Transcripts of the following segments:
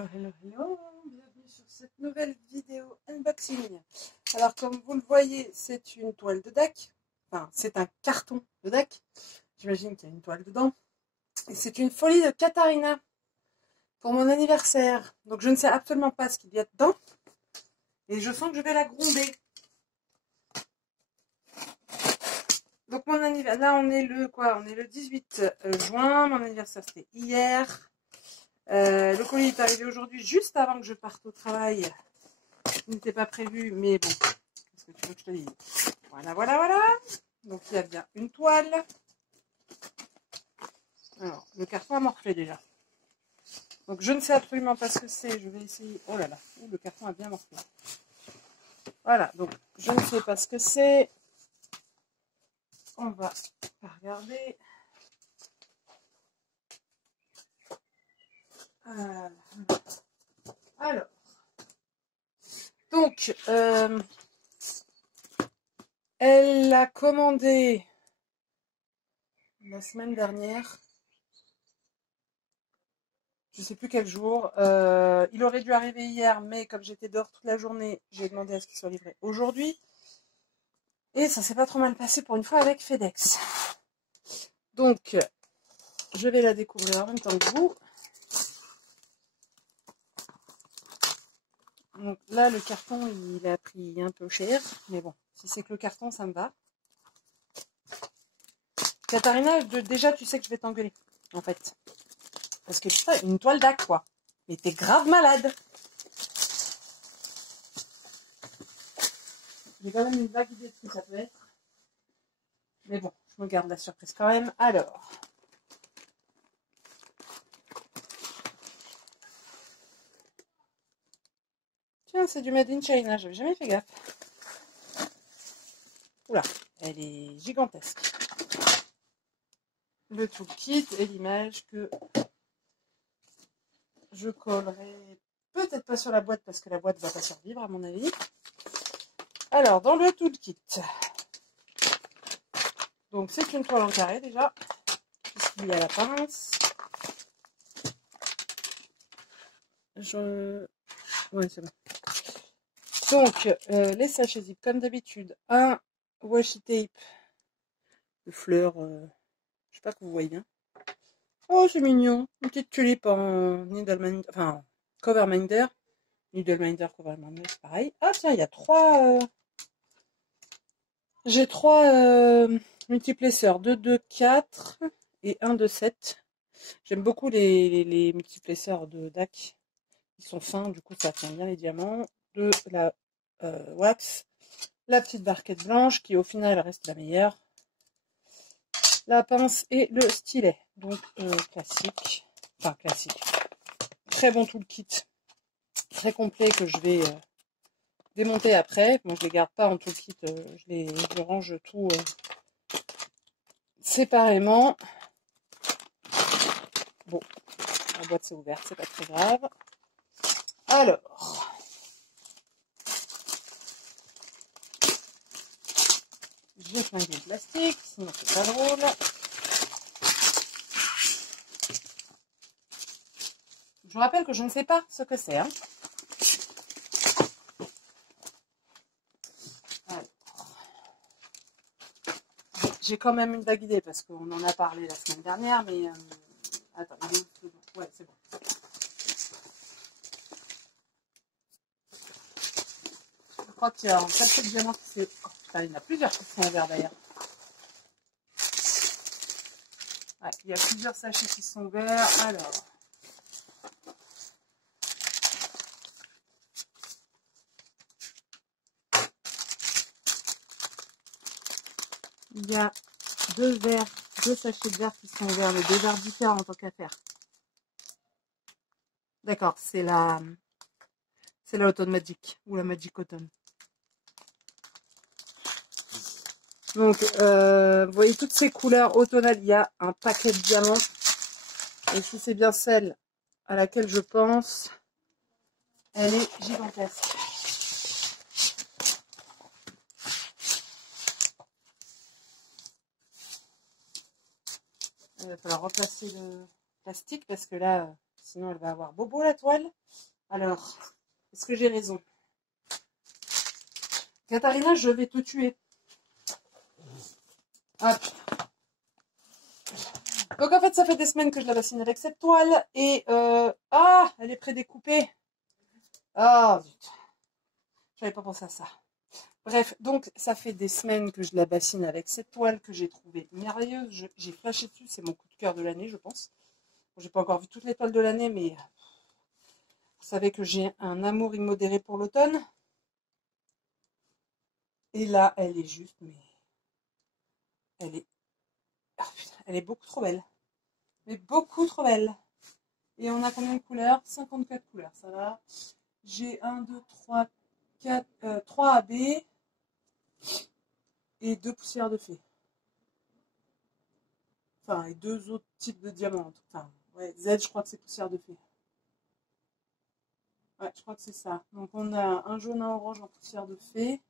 Hello, hello, hello, bienvenue sur cette nouvelle vidéo unboxing. Alors comme vous le voyez, c'est une toile de DAC, enfin c'est un carton de DAC, j'imagine qu'il y a une toile dedans. Et c'est une folie de Katharina pour mon anniversaire. Donc je ne sais absolument pas ce qu'il y a dedans. Et je sens que je vais la gronder. Donc mon anniversaire, là on est le quoi? On est le 18 juin, mon anniversaire c'était hier. Le colis est arrivé aujourd'hui juste avant que je parte au travail. Ce n'était pas prévu, mais bon, qu'est-ce que tu veux que je te dise? Voilà, voilà, voilà. Donc il y a bien une toile. Alors, le carton a morflé déjà. Donc je ne sais absolument pas ce que c'est. Je vais essayer. Oh là là, le carton a bien morflé. Voilà, donc je ne sais pas ce que c'est. On va regarder. Alors, donc, elle l'a commandé la semaine dernière. Je ne sais plus quel jour. Il aurait dû arriver hier, mais comme j'étais dehors toute la journée, j'ai demandé à ce qu'il soit livré aujourd'hui. Et ça s'est pas trop mal passé pour une fois avec FedEx. Donc, je vais la découvrir en même temps que vous. Donc là, le carton, il a pris un peu cher. Mais bon, si c'est que le carton, ça me va. Katharina, déjà, tu sais que je vais t'engueuler, en fait. Parce que putain, une toile d'AC, quoi. Mais t'es grave malade. J'ai quand même une vague idée de ce que ça peut être. Mais bon, je me garde la surprise quand même. Alors. Tiens, c'est du Made in China, j'avais jamais fait gaffe. Oula, elle est gigantesque. Le toolkit et l'image que je collerai peut-être pas sur la boîte parce que la boîte va pas survivre à mon avis. Alors, dans le toolkit, donc c'est une toile en carré déjà, puisqu'il y a la pince. Ouais, c'est bon. Donc, les sachets zip, comme d'habitude, un washi tape de fleurs, je sais pas que vous voyez bien. Oh, c'est mignon, une petite tulipe en needle, enfin, cover minder. Needleminder, cover minder, c'est pareil. Ah tiens, il y a trois... J'ai trois multiplesseurs, 2 de 4 et 1 de 7. J'aime beaucoup les multiplesseurs de DAC. Ils sont fins, du coup ça tient bien les diamants. De la wax. La petite barquette blanche qui au final reste la meilleure. La pince et le stylet. Donc classique. Enfin classique. Très bon toolkit. Très complet que je vais démonter après. Moi je les garde pas en toolkit. Je range tout séparément. Bon, la boîte c'est ouverte, c'est pas très grave. Alors, j'ai flingué le plastique, sinon c'est pas drôle. Je vous rappelle que je ne sais pas ce que c'est. Hein. J'ai quand même une vague idée parce qu'on en a parlé la semaine dernière, mais attends, ouais, c'est bon. Je crois qu'il y a un sachet de diamant qui s'est... Oh putain, il y en a plusieurs qui sont ouverts d'ailleurs. Ouais, il y a plusieurs sachets qui sont ouverts. Alors... Il y a deux sachets de verre qui sont ouverts, mais deux verres différents en tant qu'affaire. D'accord, c'est la Autumn Magic ou la Magic Autumn. Donc, vous voyez toutes ces couleurs automnales, il y a un paquet de diamants. Et si c'est bien celle à laquelle je pense, elle est gigantesque. Il va falloir remplacer le plastique parce que là, sinon elle va avoir bobo la toile. Alors, est-ce que j'ai raison? Katharina, je vais te tuer. Ah, donc en fait, ça fait des semaines que je la bassine avec cette toile. Et ah, elle est prédécoupée. Ah, zut. J'avais pas pensé à ça. Bref, donc ça fait des semaines que je la bassine avec cette toile que j'ai trouvée merveilleuse. J'ai flashé dessus, c'est mon coup de cœur de l'année, je pense. Bon, j'ai pas encore vu toutes les toiles de l'année, mais vous savez que j'ai un amour immodéré pour l'automne. Et là, elle est juste, mais elle est, ah, putain, elle est beaucoup trop belle. Mais beaucoup trop belle. Et on a combien de couleurs? 54 couleurs, ça va. J'ai 1, 2, 3, 4, 3 AB et 2 poussières de fée. Enfin, et 2 autres types de diamants. Enfin, ouais, Z, je crois que c'est poussière de fée. Ouais, je crois que c'est ça. Donc on a un jaune, un orange en poussière de fée.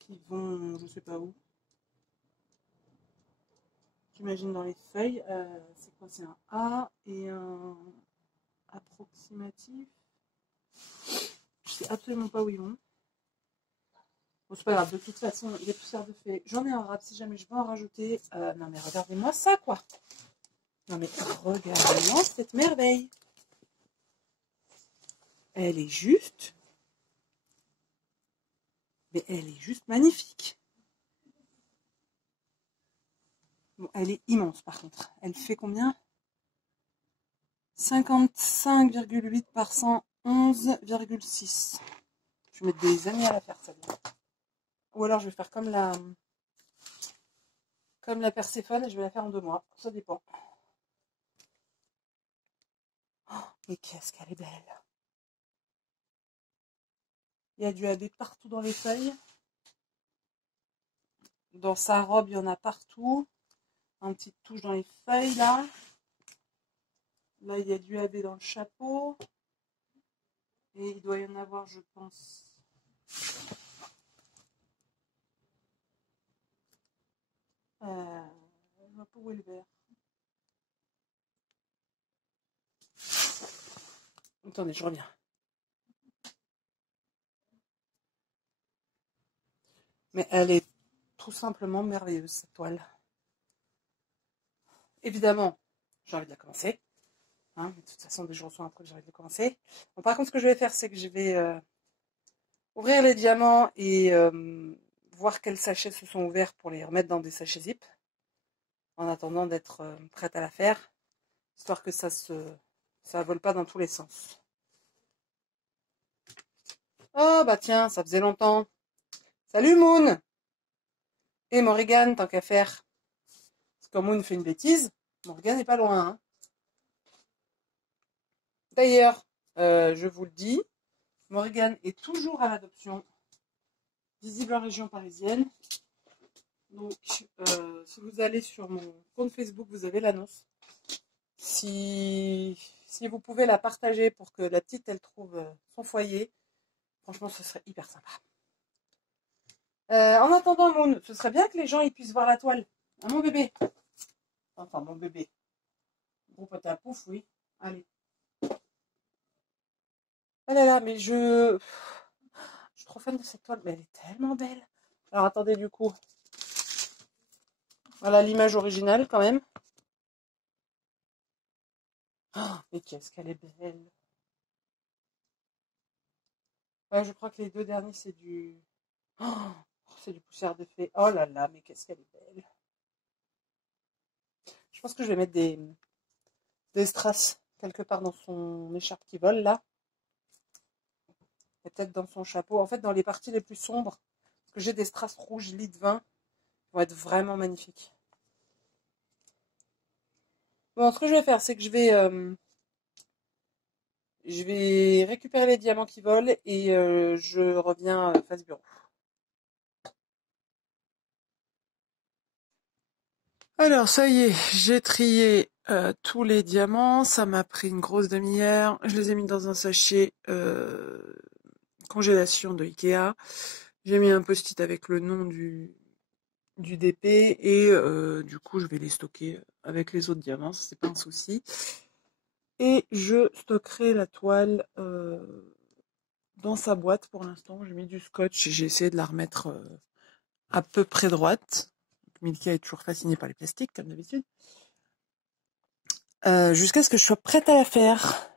Qui vont, je sais pas où. J'imagine dans les feuilles. C'est quoi? C'est un A et un approximatif. Je sais absolument pas où ils vont. Bon, c'est pas grave, de toute façon, les poussières de fée, j'en ai un rap si jamais je veux en rajouter. Non mais regardez-moi ça, quoi. Non mais regardez-moi cette merveille. Elle est juste... Mais elle est juste magnifique. Bon, elle est immense par contre. Elle fait combien? 55,8 par 111,6. Je vais mettre des années à la faire, celle-là. Ou alors je vais faire comme la Perséphone et je vais la faire en 2 mois. Ça dépend. Oh, mais qu'est-ce qu'elle est belle. Il y a du AB partout dans les feuilles. Dans sa robe, il y en a partout. Un petit touche dans les feuilles, là. Là, il y a du AB dans le chapeau. Et il doit y en avoir, je pense... je vois pas où est le vert. Attendez, je reviens. Mais elle est tout simplement merveilleuse, cette toile. Évidemment, j'ai envie de la commencer. Hein, de toute façon, dès que je reçois un truc, j'ai envie de le commencer. Bon, par contre, ce que je vais faire, c'est que je vais ouvrir les diamants et voir quels sachets se sont ouverts pour les remettre dans des sachets zip. En attendant d'être prête à la faire. Histoire que ça vole pas dans tous les sens. Oh, bah tiens, ça faisait longtemps. Salut Moon! Et Morrigan, tant qu'à faire. Parce que quand Moon fait une bêtise, Morrigan n'est pas loin. Hein. D'ailleurs, je vous le dis, Morrigan est toujours à l'adoption, visible en région parisienne. Donc, si vous allez sur mon compte Facebook, vous avez l'annonce. Si vous pouvez la partager pour que la petite, elle trouve son foyer, franchement, ce serait hyper sympa. En attendant, Moon, ce serait bien que les gens ils puissent voir la toile. Ah, mon bébé. Enfin, mon bébé. Gros pote à pouf, oui. Allez. Oh là là, mais je suis trop fan de cette toile, mais elle est tellement belle. Alors, attendez, du coup. Voilà l'image originale, quand même. Oh, mais qu'est-ce qu'elle est belle. Ouais, je crois que les 2 derniers, c'est du... Oh, c'est du poussière de fée. Oh là là, mais qu'est-ce qu'elle est belle. Je pense que je vais mettre des strass quelque part dans son écharpe qui vole, là. Et peut-être dans son chapeau. En fait, dans les parties les plus sombres, parce que j'ai des strass rouges lit de vin, vont être vraiment magnifiques. Bon, ce que je vais faire, c'est que je vais récupérer les diamants qui volent et je reviens face bureau. Alors, ça y est, j'ai trié tous les diamants. Ça m'a pris une grosse demi-heure. Je les ai mis dans un sachet congélation de Ikea. J'ai mis un post-it avec le nom du du DP et du coup je vais les stocker avec les autres diamants, c'est pas un souci. Et je stockerai la toile dans sa boîte pour l'instant. J'ai mis du scotch et j'ai essayé de la remettre à peu près droite. Milka est toujours fascinée par les plastiques comme d'habitude. Jusqu'à ce que je sois prête à la faire.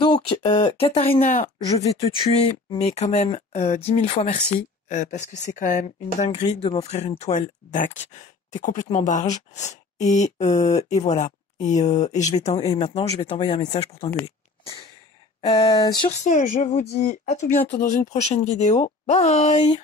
Donc, Katharina, je vais te tuer, mais quand même 10 000 fois merci, parce que c'est quand même une dinguerie de m'offrir une toile DAC. T'es complètement barge. Et voilà. Et maintenant, je vais t'envoyer un message pour t'engueuler. Sur ce, je vous dis à tout bientôt dans une prochaine vidéo. Bye!